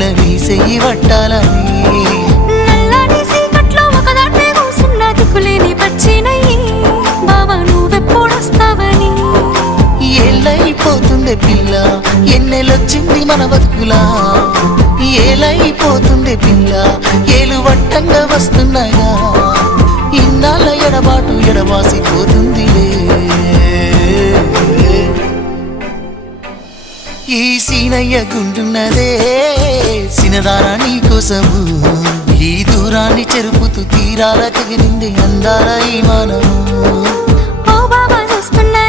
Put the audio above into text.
పిల్ల నీ చెయ్యి పట్టాలని నల్లని సీకట్లో ఒకదాన్నే కూసున్న దిక్కులేని పచ్చినయ్యి బావా నువ్వెప్పుడొస్తావని ఏళ్ళైపోతుండే పిల్ల ఎన్నెలొచ్చింది మన బతుకులా ఏలైపోతుండే పిల్ల ఏలు వట్టంగా వస్తున్నాయా ఇన్నాళ్ళ ఎడబాటు ఎడవాసిపోతుందిలే ఈ సీనయ్య గుంటున్నదే సినదారా నీ కోసము ఈ దూరాన్ని చెరుపుతూ తీరాల తెగిరింది అందాల ఈ మానము ఓ బాబా చూస్తున్నా